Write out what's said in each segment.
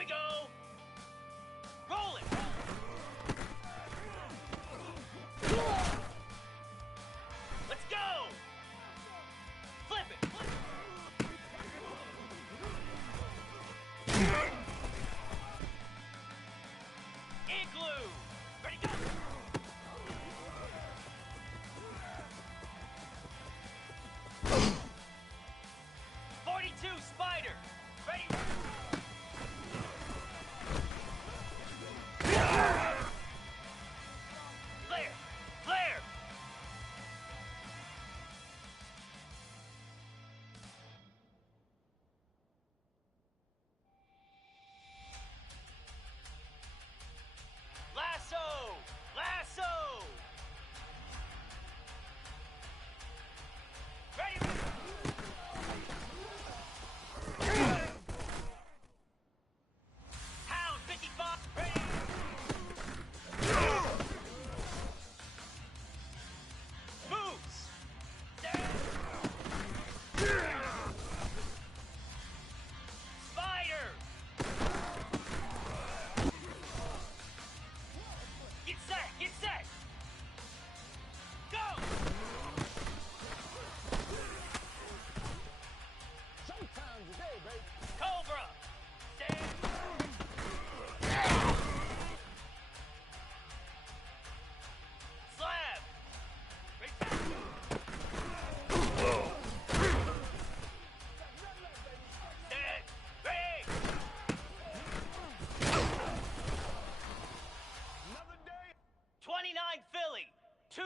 we go. Roll it. Let's go. Flip it. Igloo. Ready, go. 42 Spider. Ready. Flare. Flare. Lasso. Lasso. Ready. Hound 55. Ready. Moves. Spider. Get set. Get set. Go. Showtime today, baby. Cobra. Stand. Slab. Ready. Stand. Ready. Another day. 29 Philly. 2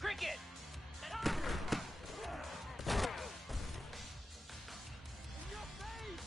Cricket. In your face.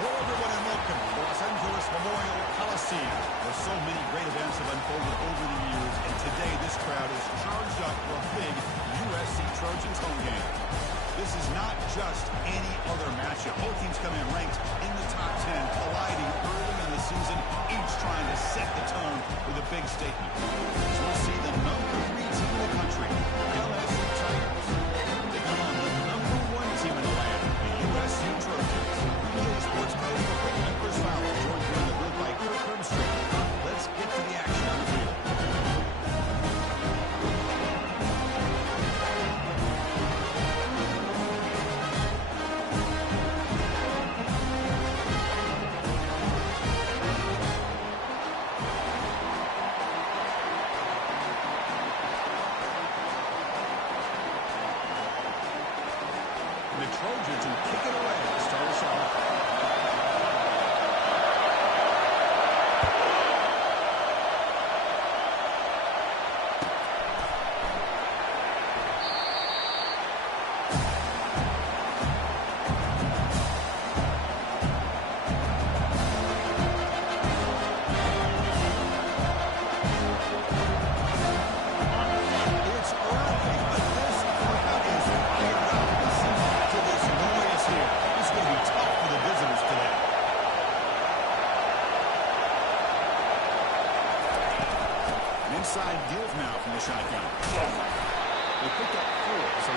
Hello, everyone, and welcome to the Los Angeles Memorial Coliseum, where so many great events have unfolded over the years, and today this crowd is charged up for a big USC Trojans home game. This is not just any other matchup. Both teams come in ranked in the top 10, colliding early in the season, each trying to set the tone with a big statement. As we'll see the number 3 team in the country, LSU Tigers, taking on the number 1 team in the land, the USC Trojans. Sports coach and Chris Fowler, joined here in the booth by Kirk Herbstreit. Let's get to the action on the field. The Trojans will kick it away to start us off. It's early, but this crowd is fired up. Listen to this noise here. This is going to be tough for the visitors today. An inside give now from the shotgun. They picked up 4, so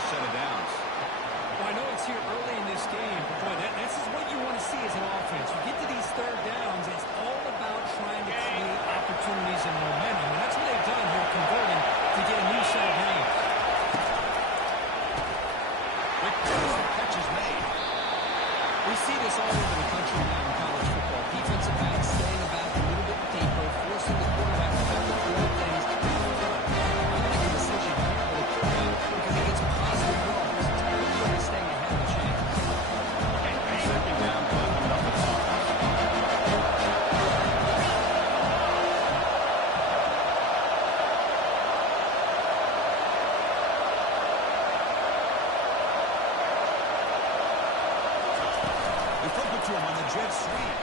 fresh set of downs. Well, I know it's here early in this game, but boy, this is what you want to see as an offense. You get to these third downs, it's all about trying to create opportunities and momentum. And that's what they've done here, converting to get a new set of downs. Quick pass, the catch is made. We see this all over the country now in college football. Defensive backs staying back a little bit deeper, forcing the quarterback to have to throw things up front. I like the decision here for the quarterback because he gets positive yards. It's a good way to stay ahead of the chains. Second down, coming up the top. They flip it to him on the jet sweep.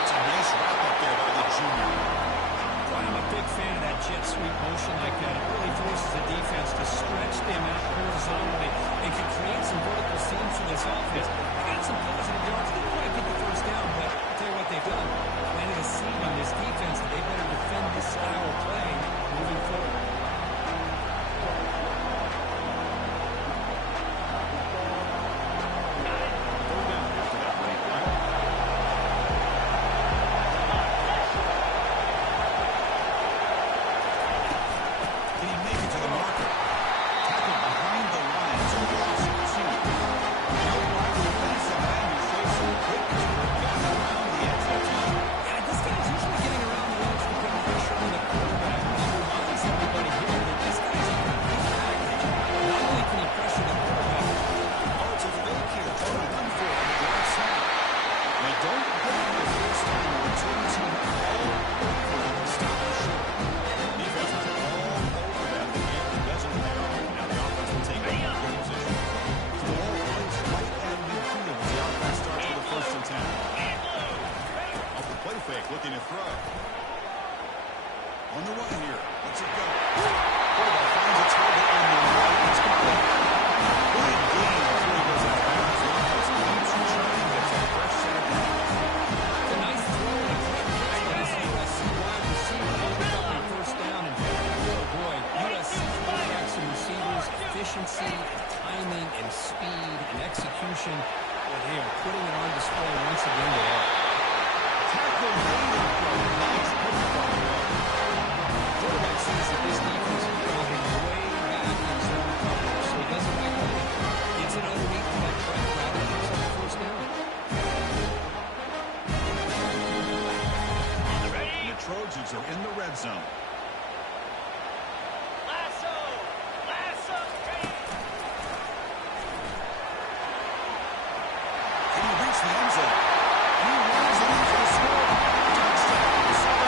It's a nice wrap up there by the junior. Boy, I'm a big fan of that jet sweep motion like that. It really forces the defense to stretch them out horizontally and can create some vertical seams for this offense. They got some positive yards. They didn't quite get the first down, but I'll tell you what they've done. Planted a seed on this defense that they better defend this style of play moving forward. Third down after that late play. Can he make it to the marker? Tackled behind the lines, a loss of 2. Joe White, the defensive end, who shows some quickness, got around the edge that time. Yeah, this guy's usually getting around the edge to put pressure on the quarterback. He reminds everybody here that this guy's a complete package. Not only can he pressure the quarterback, Oh, it's a fake here. Trying to run for it on the drive side. They don't get it the first time. The return team all over it and stop it short. Defense was all over that. The game doesn't pay off. Now the offense will take it in a good position. So the ball plays right at midfield as the offense starts with a 1st and 10. Off the play fake, looking to throw. On the run here. Let's it go. Quarterback finds a target on the right. It's complete. Good game before he goes out of bounds. The offense keeps trying, gets a fresh set of downs. a nice throw and a quick catch by this USC wide receiver to pick up a first down. And boy, USC's quarterbacks and receivers, efficiency, and timing, and speed, and execution, well, they are putting it on display once again today. Tackle made and throw. Nice pick by the way. Quarterback sees that this defense is dropping way back in zone coverage, so he does it right away. Gets it underneath to that track route and picks up the first down. And the Trojans are in the red zone. Lasso! Lasso! Can he reach the end zone? He runs it in for the score. Touchdown,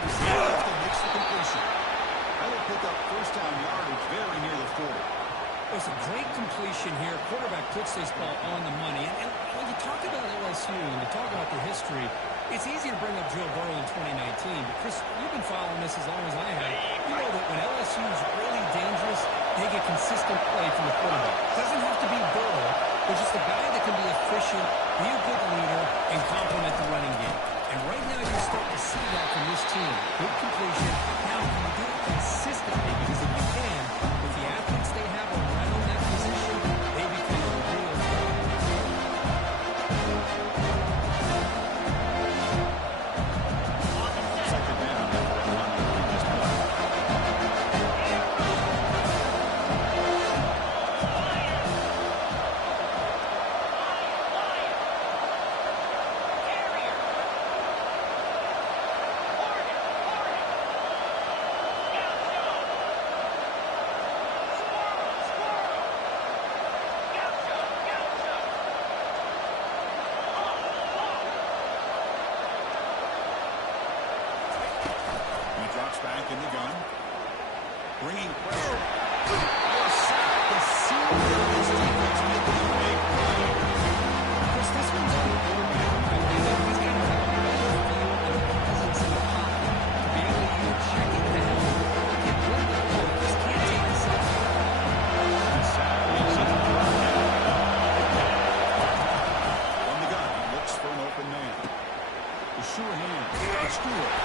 the receiver left and makes the completion. That'll pick up first down yardage very near the 40. It's a great completion here. Quarterback puts this ball on the money. And when you talk about LSU and you talk about the history, it's easy to bring up Joe Burrow in 2019. But, Chris, you've been following this as long as I have. You know that when LSU is really dangerous, they get consistent play from the quarterback. Doesn't have to be Burrow, but just a guy that can be efficient, be a good leader, and complement the running game. And right now you're starting to see that from this team. Good completion. Now, can you do it consistently? Because if you can, with the athletes they have around that position, they become a real threat. Second down after that run on the previous play. Back in the gun. Bringing pressure. Oh, sack. The senior of this defense making a big play. Chris, this one's on the quarterback. I mean, he's got to have a better feel and a presence in the pocket to be able to even check it down. Get rid of the ball. Just can't take the sack. And sack makes it a third down. From the gun, he looks for an open man. The sure hand. Stewart.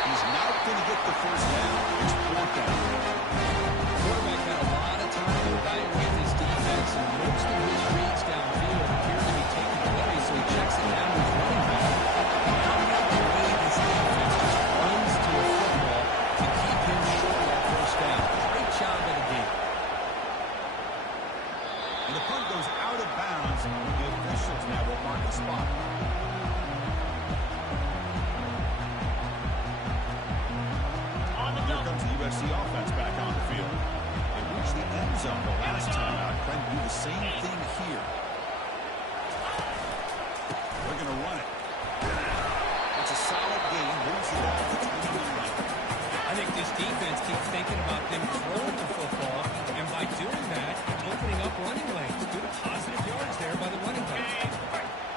He's not going to get the first down. It's fourth down. The quarterback had a lot of time to evaluate this defense, and most of his reads downfield appear to be taken away, so he checks it down with running back. How about the way this defense just runs to a football to keep him short of that first down? Great job by the D. And the punt goes out of bounds. The officials now will mark the spot. Here comes the USC offense back on the field. They reached the end zone the last time out. Trying to do the same thing here. They're going to run it. It's a solid game. Moves the ball to 29. I think this defense keeps thinking about them throwing the football, and by doing that, opening up running lanes. Good positive yards there by the running back.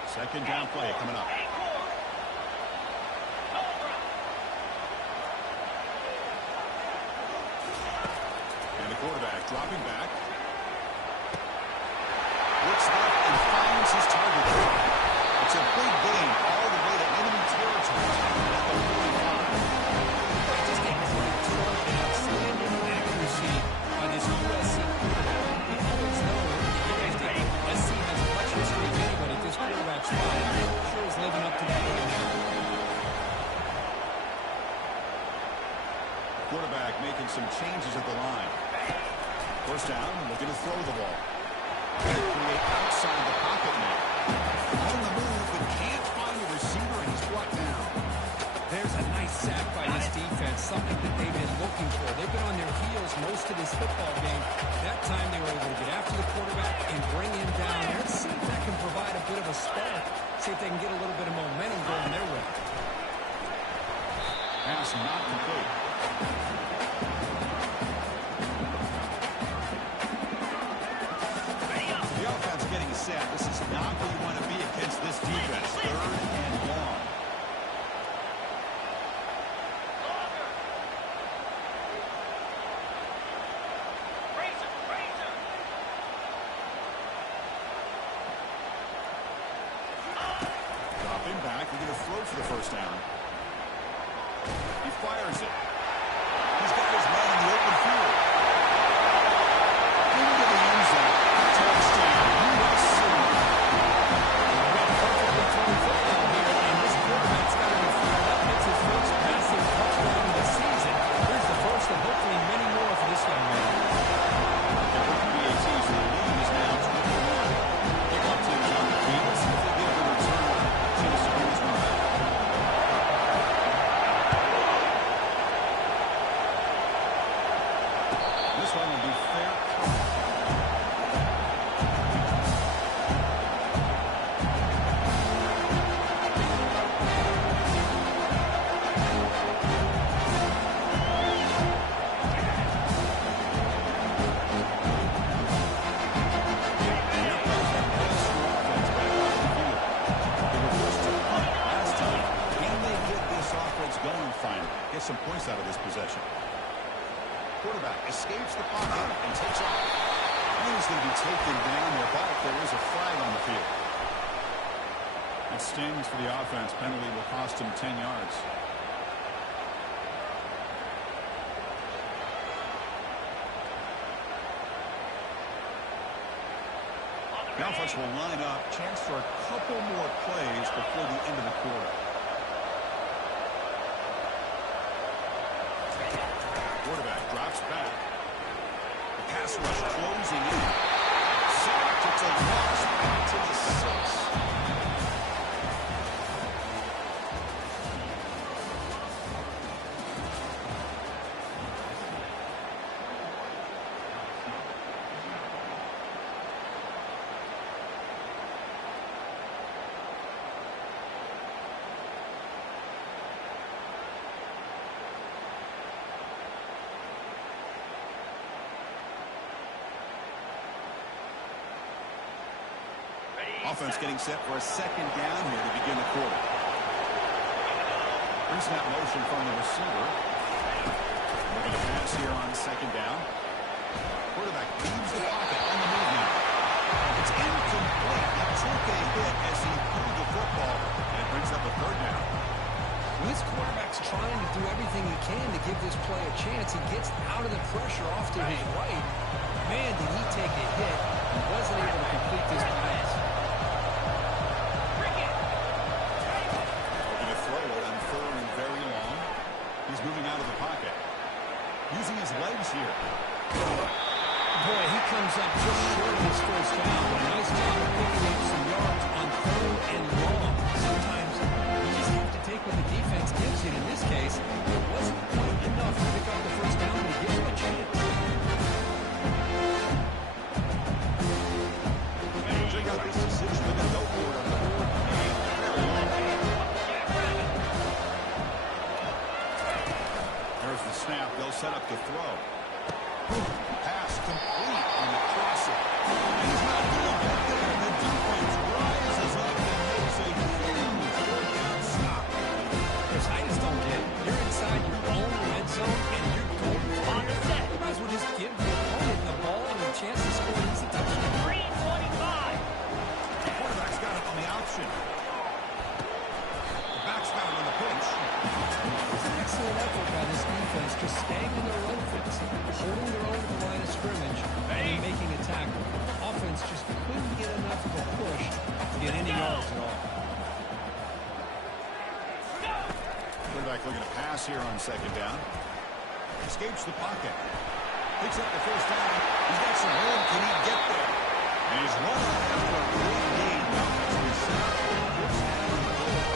Second down play coming up. Quarterback dropping back. Looks left and finds his target. It's a big gain all the way to enemy territory. At the 45. Just getting great throw and outstanding accuracy by this USC quarterback. We always know USC has a much history of anybody at this quarterback spot. And sure is living up to that right now. Quarterback making some changes at the line. First down, looking to throw the ball. Going to create outside the pocket now. On the move, but can't find a receiver, and he's brought down. There's a nice sack by this defense, something that they've been looking for. They've been on their heels most of this football game. That time they were able to get after the quarterback and bring him down. Let's see if that can provide a bit of a spark. See if they can get a little bit of momentum going their way. Pass not complete. Set. This is not where you want to be against this defense. Third and long. Dropping back. We're going to throw for the first down. He fires it. He's got his man in the open field. Into the end zone. Touchdown. Hopefully many more for this young man. BAC's lead is now 21. Kickoff teams on the field. Let's see if they get a return. Chance to bring this one back. This one will be fair. get some points out of this possession. Quarterback escapes the pocket and takes off. He's going to be taken down there, but there is a flag on the field. It stings for the offense. Penalty will cost him 10 yards. The offense will line up. Chance for a couple more plays before the end of the quarter. Quarterback drops back. The pass rush closing in. Sacked. It's a loss back to the 6. Offense getting set for a second down here to begin the quarter. Pre-snap motion from the receiver. We're going to pass here on second down. Quarterback leaves the pocket on the move now. It's incomplete. He took a hit as he pulled the football, and it brings up a third down. Well, this quarterback's trying to do everything he can to give this play a chance. He gets out of the pressure off to his right. Man, did he take a hit. He wasn't able to complete this pass. Moving out of the pocket. Using his legs here. Boy, he comes up just short of his first down. But a nice job of picking up some yards on third and long. Sometimes you just have to take what the defense gives you. In this case, it wasn't quite enough to pick up the first down, but he gives him a chance. Check out this decision with the no board on the board. There's the snap. They'll set up the throw. Pass complete on the crosser. And he's not going to get there. The defense rises up and makes a huge fourth down stop. Chris, I just don't get it. You're inside your own red zone, and you're going on the set. You might as well just give the opponent the ball and a chance to score an easy touchdown. 3:25. The quarterback's got it on the option. The back's got it on the pitch. It's an excellent effort by this defense, just staying in their run fits, holding their own at the line of scrimmage, and making a tackle. Offense just couldn't get enough of a push to get any yards at all. Quarterback looking to pass here on second down. Escapes the pocket. Picks up the first down. He's got some room. Can he get there? And he's running after a great gain. Now that's the snap. First down on the goal.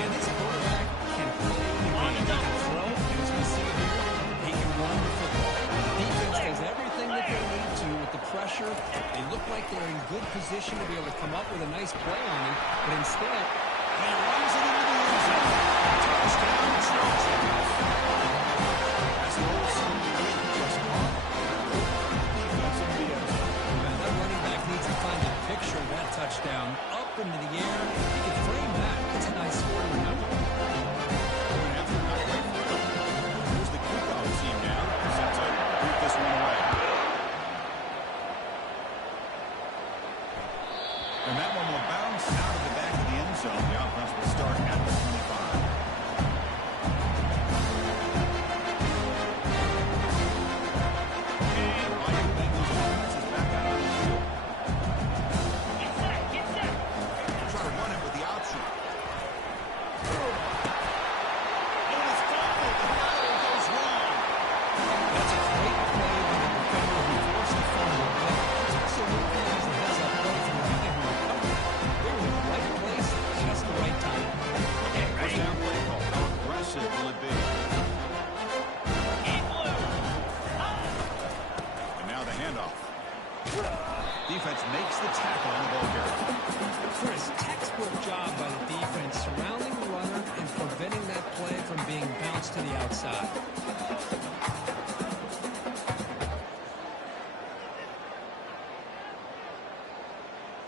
And this quarterback can play the game. He can throw, and as we see here, he can run the football. The defense does everything that they need to with the pressure. They look like they're in good position to be able to come up with a nice play on him, but instead, he runs it into the end zone. Touchdown, Chargers. As the old school league just caught defense in the end zone. Man, that running back needs to find a picture of that touchdown up into the air. He can frame that. It's a nice score to remember. Here's the kickoff team now. Set to beat this one away. And that one will bounce out of the back of the end zone. The offense will start at the 25. And Ryan Bengals offense is back out on the field. Get set, get set. Try to run it with the option. And it's fumbled. The lateral goes wrong. That's a great play by the defender who forced the fumble, but it's also recognized the heads-up play from the guy who recovered. They were in the right place, just the right time. Okay, First ready? down play call. How aggressive will it be? In blue. And now the handoff. Defense makes the tackle on the ball carrier. Chris, textbook job by the defense surrounding the runner and preventing that play from being bounced to the outside.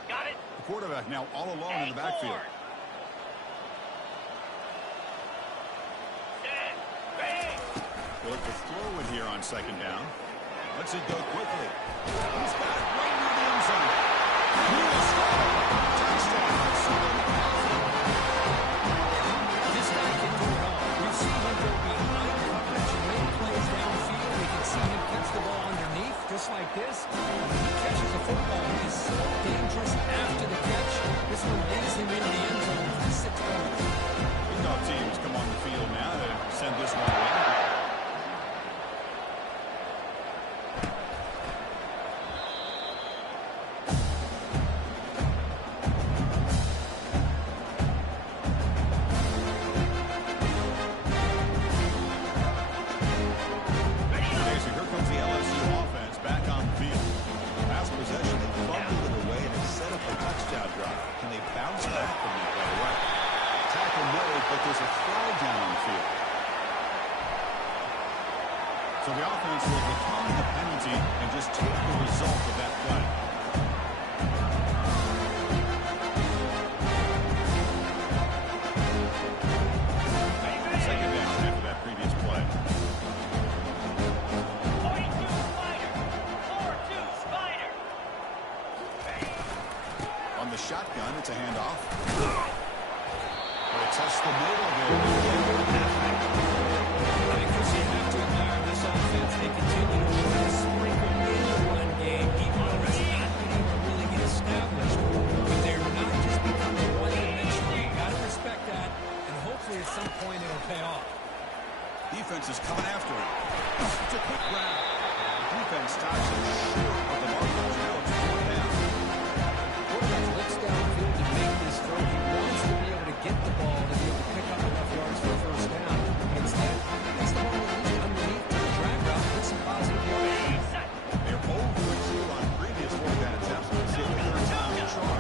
Got it. The quarterback now all alone in the backfield. Set. They'll look to throw it here on second down. Let's it go quickly. He's got it right near the end zone. He will score. Touchdown. This guy can do it all. We've seen him go behind coverage and make plays downfield. We can see him catch the ball underneath, just like this. When he catches a football, he is so dangerous after the catch. This one leads him into the end zone for 6 points. Kickoff teams come on the field now to send this one away. So the offense will decline the penalty and just take the result of that play. Second down after that previous play. 42 Spider. 4-2 Spider. On the shotgun, it's a handoff. They test the middle there. They continue to try to sprinkle in the run game, even though it's not getting to really get established. But they're not just becoming one-dimensional. You've got to respect that, and hopefully at some point it'll pay off. Defense is coming after him. It's a quick grab. Defense stops him short of the markers. Now it's 4 down. Quarterback looks downfield to make this throw. He wants to be able to get the ball to be able to pick up enough yards for a first down. But instead, it's the ball underneath to the drag route. Get some positive yards. They're over 2 on previous 4-down attempts. Let's see if the third time they try.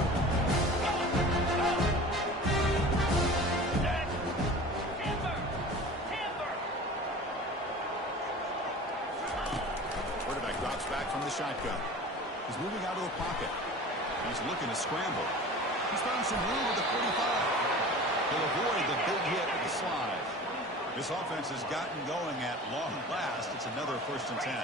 Quarterback drops back from the shotgun. He's moving out of the pocket. He's looking to scramble. He's found some room at the 45. He'll avoid the big hit with the slide. This offense has gotten going at long last. It's another 1st and 10.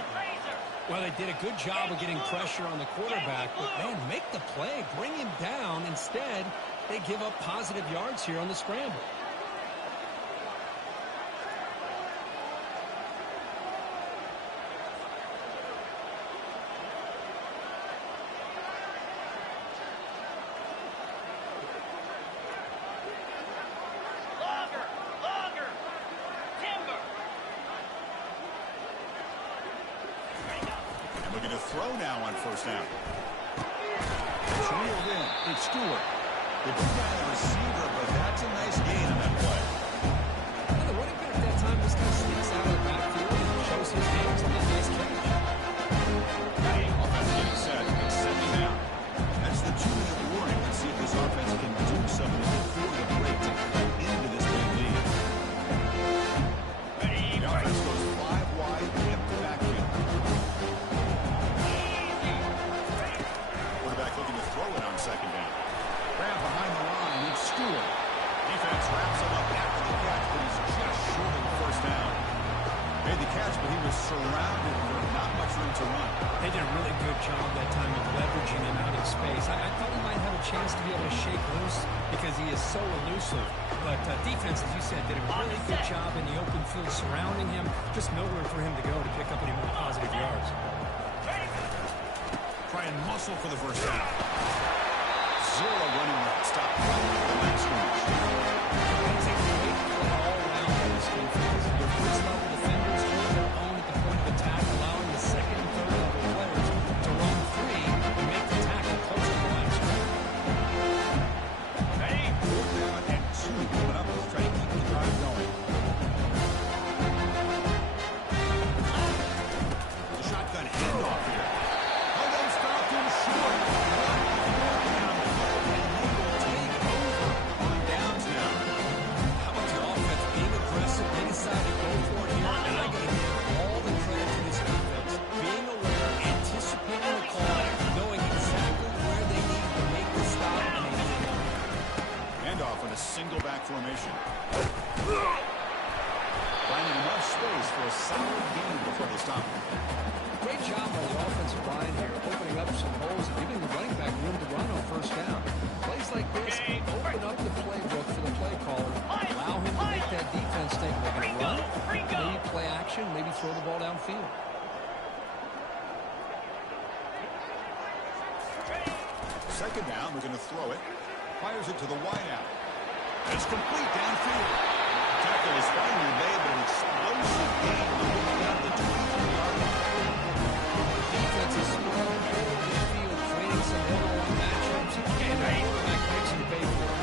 Well, they did a good job of getting pressure on the quarterback, but, man, make the play. Bring him down. Instead, they give up positive yards here on the scramble. Looking to throw now on 1st down. It's reeled in. It's Stewart. They bring down the receiver, but that's a nice gain on that play. Well, the running back that time just kind of sneaks out of the backfield and shows his hands on that nice catch. Offense getting set. It's 2nd down. That's the 2-minute warning. Let's see if this offense can do something before the break to cut into this big lead. The offense goes 5 wide, empty backfield. Looking to throw it on 2nd down. Grab behind the line. It's Stewart. Defense wraps him up after the catch, but he's just short of the 1st down. Made the catch, but he was surrounded with not much room to run. They did a really good job that time of leveraging him out in space. I thought he might have a chance to be able to shake loose because he is so elusive. But defense, as you said, did a really good job in the open field surrounding him. Just nowhere for him to go to pick up any more positive yards. Try and muscle for the 1st down. 0 running stop. The next scrimmage. That's a great play all around by this defense. Your first-level defenders hold their own at the point of attack, allowing the 2nd and 3rd-level players to run free and make the tackle close to the line of scrimmage. Ready? 4th down and 2 coming up. Let's try to keep the drive going. The shotgun handoff here. for a solid gain before they stop. Great job on the offensive line here, opening up some holes and giving the running back room to run on first down. Plays like this open up the playbook for the play caller. Allow him to make that defense think they're going to run, maybe play action, maybe throw the ball downfield. Second down, we're going to throw it. Fires it to the wideout. It's complete downfield. Tackle is finally made, but an explosive gain looking at the 23-yard line. Defense is spread all over the field, creating some one-on-one matchups, and the quarterback makes him pay for it.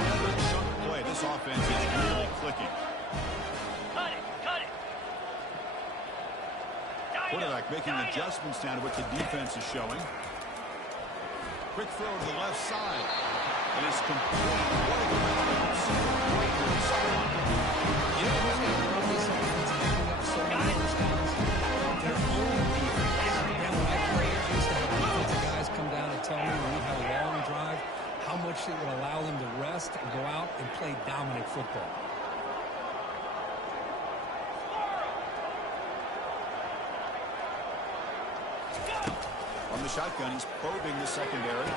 Another chunk play. This offense is really clicking. Cut it. Cut it. Quarterback making adjustments down to what the defense is showing. Quick throw to the left side. And it's complete. What a great sideline. You know who's going to run this offense picking up so many first downs? Their own defense. And when I play, I used to have defensive guys come down and tell me when we have a long drive how much it would allow them to rest and go out and play dominant football. On the shotgun, he's probing the secondary.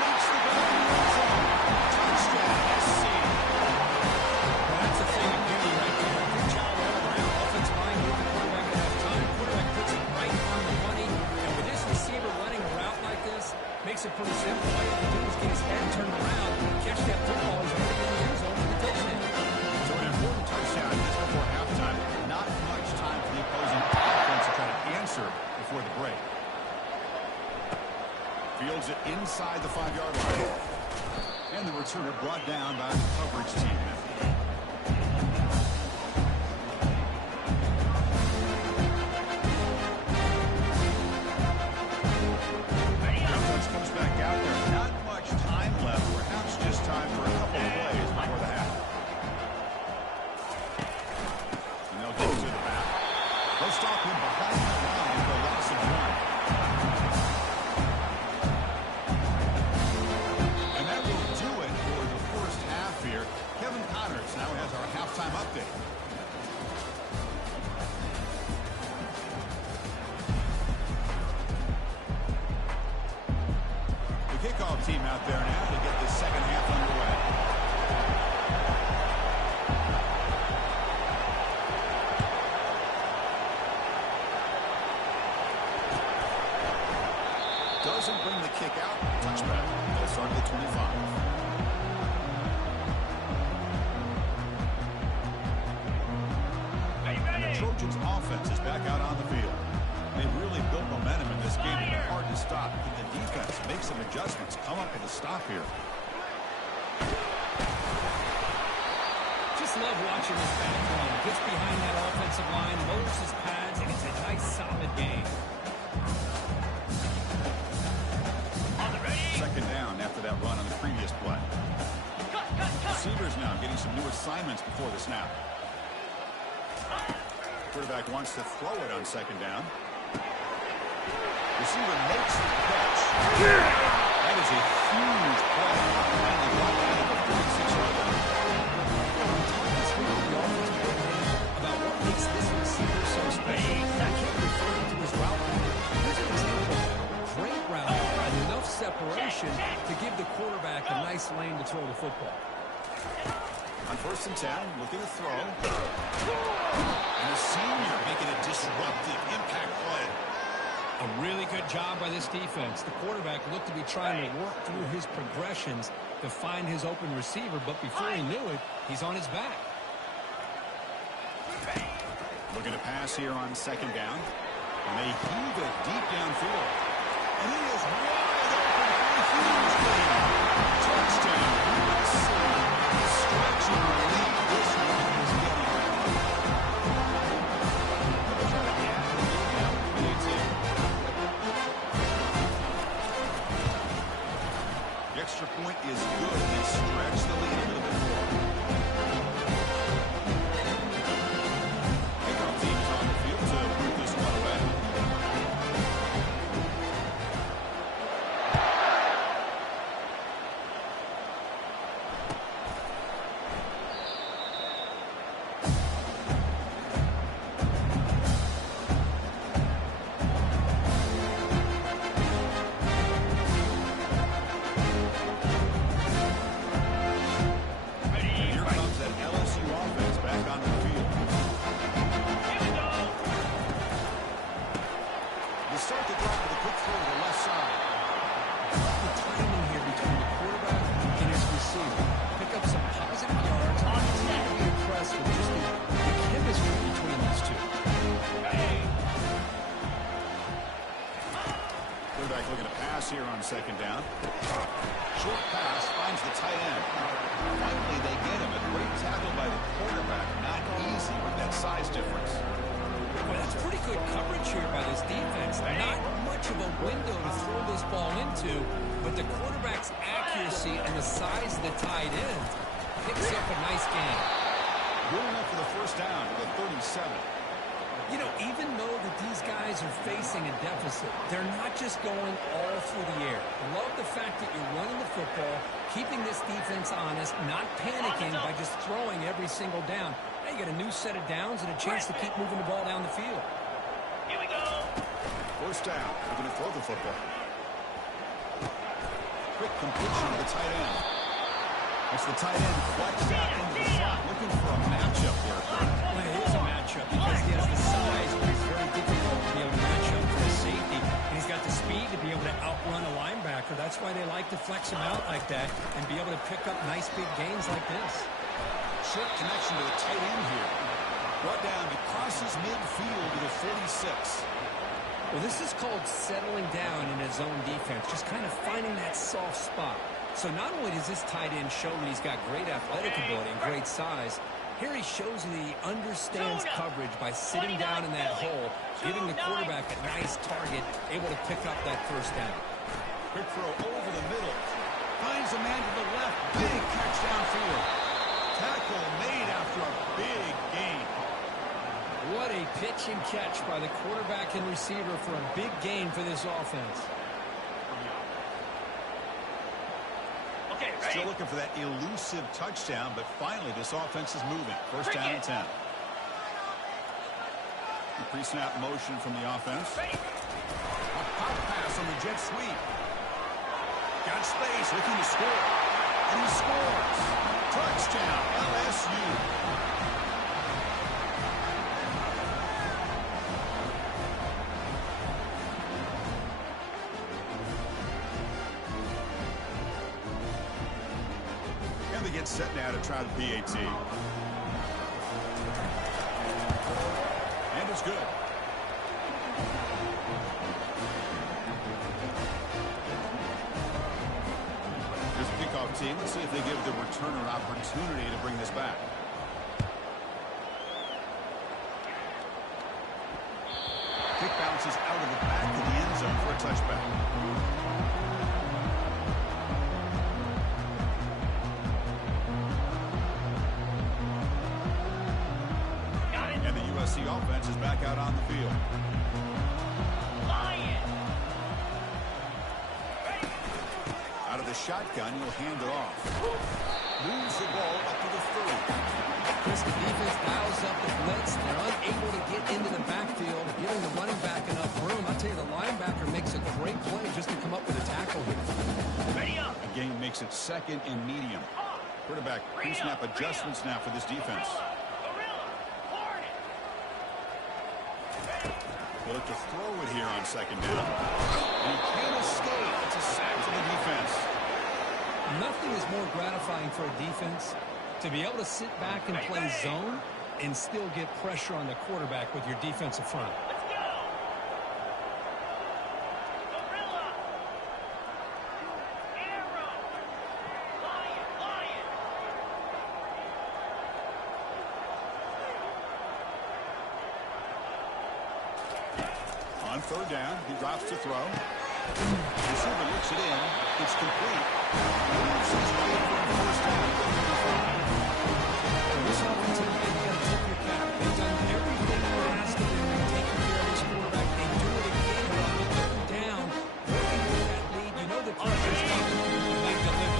Makes the ball in the end zone. Touchdown, SC. That's a thing of beauty right there. Good job all around. Offensive line moved the quarterback at half time. Quarterback puts it right on the money. And with this receiver running a route like this, makes it pretty simple. All you have to do is get his head turned around, catch that football. He's already in the end zone for the touchdown. So an important touchdown just before halftime. Not much time for the opposing offense to try to answer before the break. Fields it inside the 5-yard line. And the returner brought down by the coverage team. Jones comes back out there. Not much time left. Perhaps just time for a couple of plays before the half. And they'll get to the back. They'll stop him behind the line for a loss of 1. Now has our halftime update. The kickoff team out there now to get the second half underway. Doesn't bring the kick out. Touchback. They'll start at the 25. Trojans offense is back out on the field. They've really built momentum in this game. It's hard to stop. Can the defense make some adjustments? Come up with a stop here. Just love watching this back run. Gets behind that offensive line, lowers his pads, and it's a nice, solid game. Second down after that run on the previous play. Receivers now getting some new assignments before the snap. Quarterback wants to throw it on second down. Receiver makes the catch. That is a huge play. Finally brought down at the 46-yard line. Let's hear the offensive coordinator about what makes this receiver so special. I keep referring to his route running. Here's an example. Great route and enough separation to give the quarterback a nice lane to throw the football. On 1st and 10, looking to throw. And a senior making a disruptive impact play. A really good job by this defense. The quarterback looked to be trying to work through his progressions to find his open receiver, but before he knew it, he's on his back. Looking to pass here on second down. And they heave it deep downfield. And he is wide open for a huge lead. Touchdown, USC. Stretching the lead. This one is getting the extra point is good. They stretch the lead a little bit more. Kickoff team is on the field to move this one away. second down. Short pass finds the tight end. Finally, they get him. A great tackle by the quarterback. Not easy with that size difference. Well, that's pretty good coverage here by this defense. Not much of a window to throw this ball into, but the quarterback's accuracy and the size of the tight end picks up a nice gain. Good enough for the first down to the 37. You know, even though that these guys are facing a deficit, they're not just going all through the air. Love the fact that you're running the football, keeping this defense honest, not panicking by just throwing every single down. Now you got a new set of downs and a chance to keep moving the ball down the field. Here we go. First down. They're going to throw the football. Quick completion to the tight end. It's the tight end flexed out into the slot, looking for a matchup there. Well, it is a matchup because he has the size, but it's very difficult to be able to match up for the safety. And he's got the speed to be able to outrun a linebacker. That's why they like to flex him out like that and be able to pick up nice big gains like this. Short connection to the tight end here. Brought down, he crosses midfield to the 46. Well, this is called settling down in his own defense, just kind of finding that soft spot. So not only does this tight end show that he's got great athletic ability and great size, here he shows that he understands coverage by sitting down in that hole, giving the quarterback a nice target, able to pick up that first down. Quick throw over the middle. Finds a man to the left. Big catch downfield. Tackle made after a big gain. What a pitch and catch by the quarterback and receiver for a big gain for this offense. Okay, ready? Still looking for that elusive touchdown, but finally this offense is moving. First down and 10. The pre-snap motion from the offense. Ready? A pop pass on the jet sweep. Got space, looking to score. And he scores. Touchdown, LSU. Get set now to try the PAT. And it's good. Here's the kickoff team. Let's see if they give the returner an opportunity to bring this back. Kick bounces out of the back of the end zone for a touchback. The offense is back out on the field. Lion. Out of the shotgun, he'll hand it off. Moves the ball up to the 30. Chris, the defense dials up the blitz. They're unable to get into the backfield, giving the running back enough room. I'll tell you, the linebacker makes a great play just to come up with a tackle here. Ready up. The game makes it second and medium. Quarterback pre-snap adjustments now for this defense. They look to throw it here on second down. And he can't escape. It's a sack to the defense. Nothing is more gratifying for a defense to be able to sit back and play zone and still get pressure on the quarterback with your defensive front. Let's go. Gorilla. Arrow. Lion. Lion. On third down, he drops to throw. Receiver looks it in. It's complete. Moves his way for the first down. This offensive line, you got to tip your cap. They've done everything they're asked to do. They're taking care of this quarterback. They do it again on the third down. Working with that lead, you know the pressure's coming, and they deliver.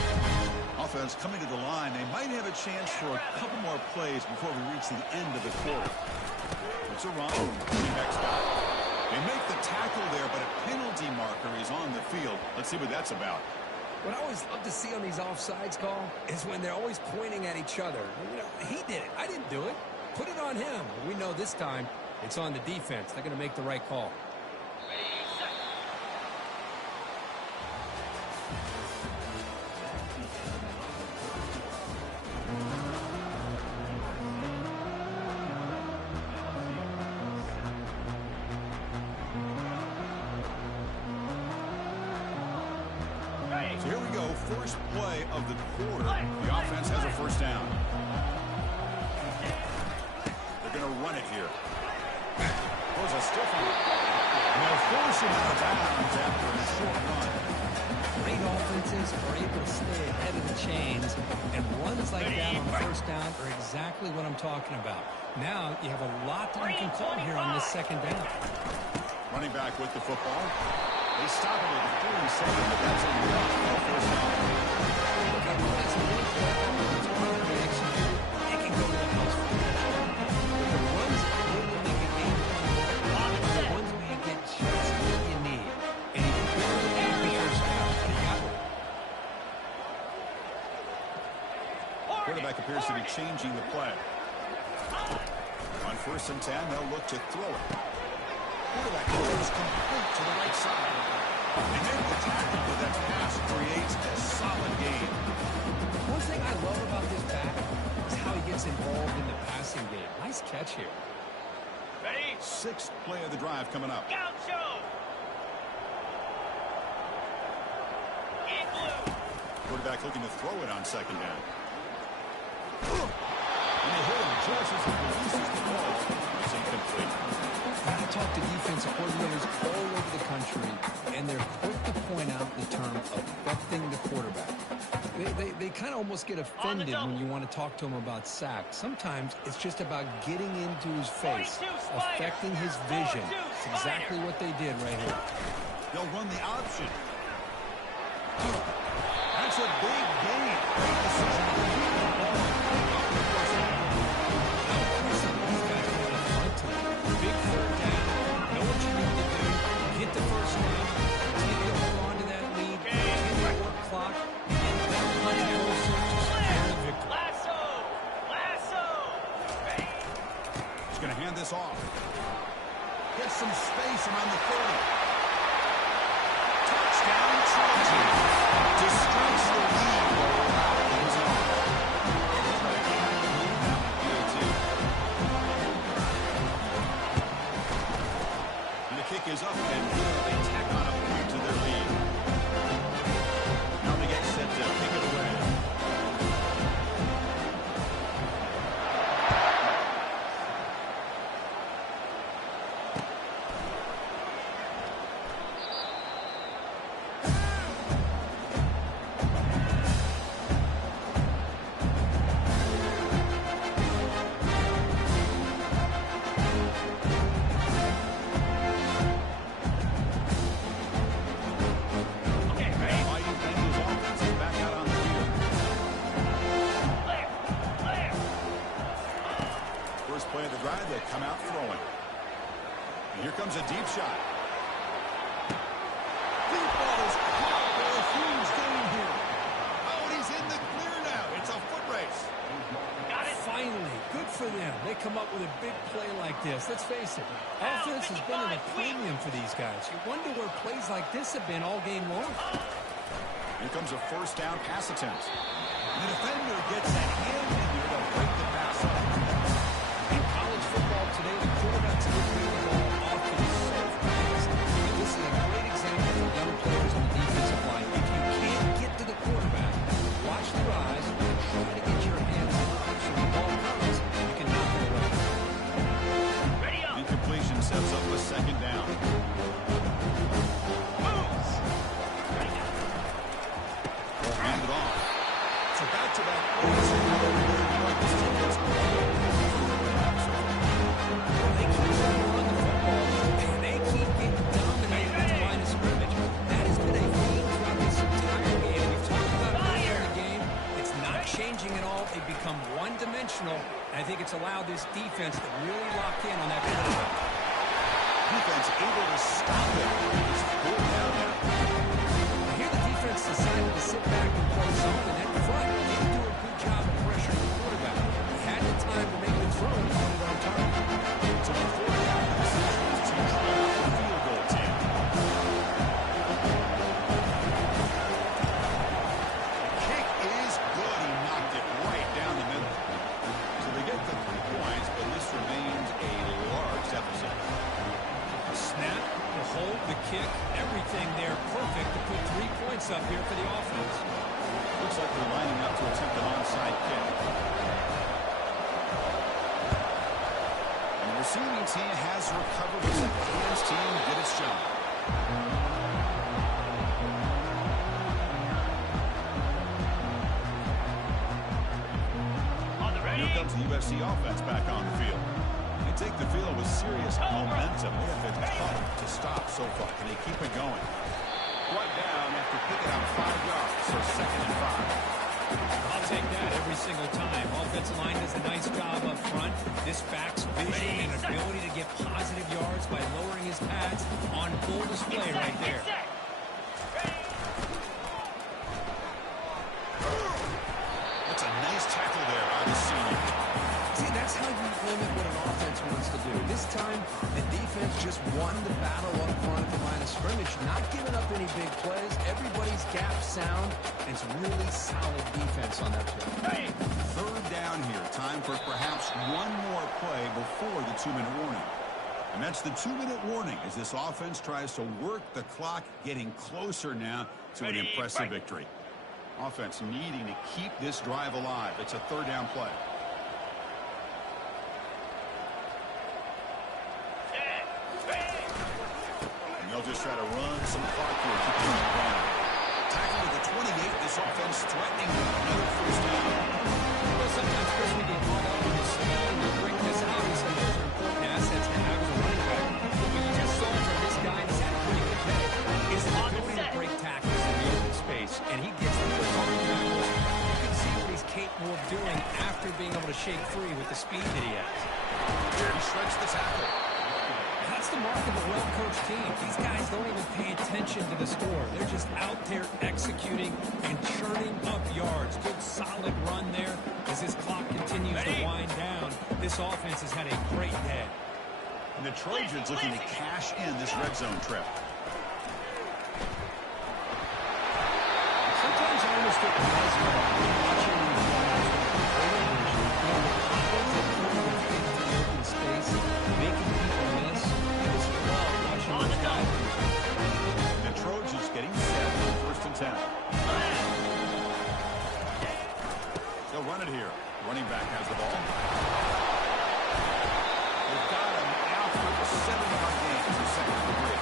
Offense coming to the line. They might have a chance for a couple more plays before we reach the end of the quarter. It's a run. Running back. They make the tackle there, but a penalty marker is on the field. Let's see what that's about. What I always love to see on these offsides call is when they're always pointing at each other. You know, he did it. I didn't do it. Put it on him. We know this time it's on the defense. They're going to make the right call. first play of the quarter. The offense has a first down. They're going to run it here. Throws a stiff one. And they'll force him out of bounds after a short run. Great offenses are able to stay ahead of the chains, and runs like that on first down are exactly what I'm talking about. Now you have a lot that you can call here on this second down. Running back with the football. They stop it at 37, but that's enough for a first down. Look, I know that's a big play. It's hard to be executed. It can go to the house for you. But the runs that really make a game fun are the ones where you get just what you need. And you can barely get the first down, but he got it. Quarterback appears to be changing the play. On 1st and 10, they'll look to throw it. Quarterback goes complete to the right side. And then the tackle for that pass creates a solid gain. One thing I love about this back is how he gets involved in the passing game. Nice catch here. Ready? 6th play of the drive coming up. Gaucho! In blue! Quarterback looking to throw it on 2nd down. And they hit him just as he releases the ball. It's incomplete. I talk to defensive coordinators all over the country, and they're quick to point out the term affecting the quarterback. They kind of almost get offended when you want to talk to them about sacks. Sometimes it's just about getting into his face, affecting his vision. It's exactly what they did right here. They'll run the option. That's a big gain. Great decision to keep the ball. Big 3rd down. Know what you need to do. Get the first down. Continue to hold on to that lead. Continue to work clock. And that much closer to securing the victory. Lasso! Lasso! Ready? He's going to hand this off. Get some space around the 30. Touchdown, Trojans. To stretch the lead. Hands it off. Kick is up, and they tack on a point to their lead. Now they get set to kick it away. Play of the drive, they come out throwing. And here comes a deep shot. Deep ball is caught for a huge gain here. Oh, and he's in the clear now. It's a foot race. Got it! Finally, good for them. They come up with a big play like this. Let's face it, offense has been at a premium for these guys. You wonder where plays like this have been all game long. Here comes a 1st down pass attempt. The defender gets a hand in there to break the pass up. Football today, the quarterbacks are moving the ball off to the so fast. And this is a great example for young players on the defensive line. If you can't get to the quarterback, watch their eyes and try to get your hands on it so the ball comes and you can knock it away. Ready up! Incompletion sets up a 2nd down. Moves! Hand it off. It's a back-to-back plays. They keep trying to run the football, and they keep getting dominated at the line of scrimmage. That has been a theme throughout this entire game. We've talked about it earlier in the game. It's not changing at all. They've become one-dimensional, and I think it's allowed this defense to really lock in on that quarterback. Defense able to stop it. It's 4th down now. Here the defense decided to sit back and play zone, and at the front, they didn't do a good job of pressuring the quarterback. He had the time to make the throw and put it on target. So the 4th down decision is to try out the field goal team. Kick is good. He knocked it right down the middle. So they get the 3 points, but this remains a large deficit. The snap, the hold, the kick, everything there perfect to put 3 points up here for the offense. like they're lining up to attempt an onside kick. And the receiving team has recovered. The hands team did its job. On the ready. Here comes the USC offense back on the field. They take the field with serious momentum. They have been tough to stop so far. Can they keep it going? Right down after picking up 5 yards, so 2nd and 5. I'll take that every single time. Offensive line does a nice job up front. This backs vision and ability to get positive yards by lowering his pads on full display right there. That's a nice tackle there by the senior. See, that's how you limit what an offense wants to do. This time, the defense just won the battle up front at the line of scrimmage, not giving up any big plays. Everybody's gap sound, and it's really solid defense on that play. 3rd down here. Time for perhaps one more play before the 2-minute warning. And that's the 2-minute warning as this offense tries to work the clock, getting closer now to an impressive victory. Offense needing to keep this drive alive. It's a 3rd down play. And they'll just try to run some clock here, keep it going. Tackle to the 28. This offense threatening another 1st down. Well, sometimes, Chris, we get caught up in the speed and you bring this out. These are important assets to have as a running back. What you just saw from this guy, he's had a pretty good day. His ability to break tackles in the open space, and he gets the first on the tackles. You can see what he's capable of doing after being able to shake free with the speed that he has. He shreds the tackle. That's the mark of a well-coached team. These guys don't even pay attention to the score. They're just out there executing and churning up yards. Good, solid run there as this clock continues to wind down. This offense has had a great day. And the Trojans looking to cash in this red zone trip. Sometimes I almost get mesmerized watching these guys with the open space, making people miss. I just love watching those guys. The Trojans getting set for 1st and 10. They'll run it here. Running back has the ball. They've got him out for a 7-yard gain to 2nd and 3.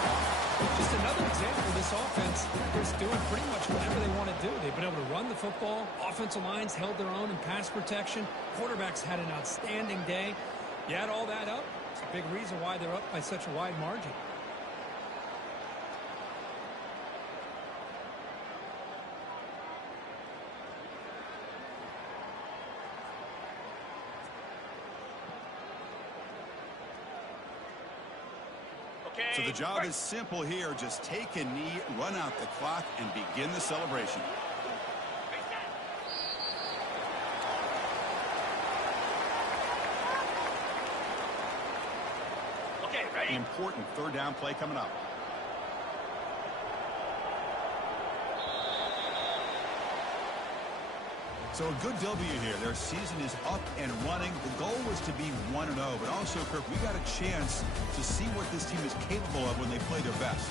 Just another example of this offense. They're doing pretty much whatever they want to do. They've been able to run the football. Offensive lines held their own in pass protection. Quarterbacks had an outstanding day. You add all that up, it's a big reason why they're up by such a wide margin. So the job is simple here. Just take a knee, run out the clock, and begin the celebration. Okay, ready? Important 3rd down play coming up. So a good W here. Their season is up and running. The goal was to be 1-0, but also, Kirk, we got a chance to see what this team is capable of when they play their best.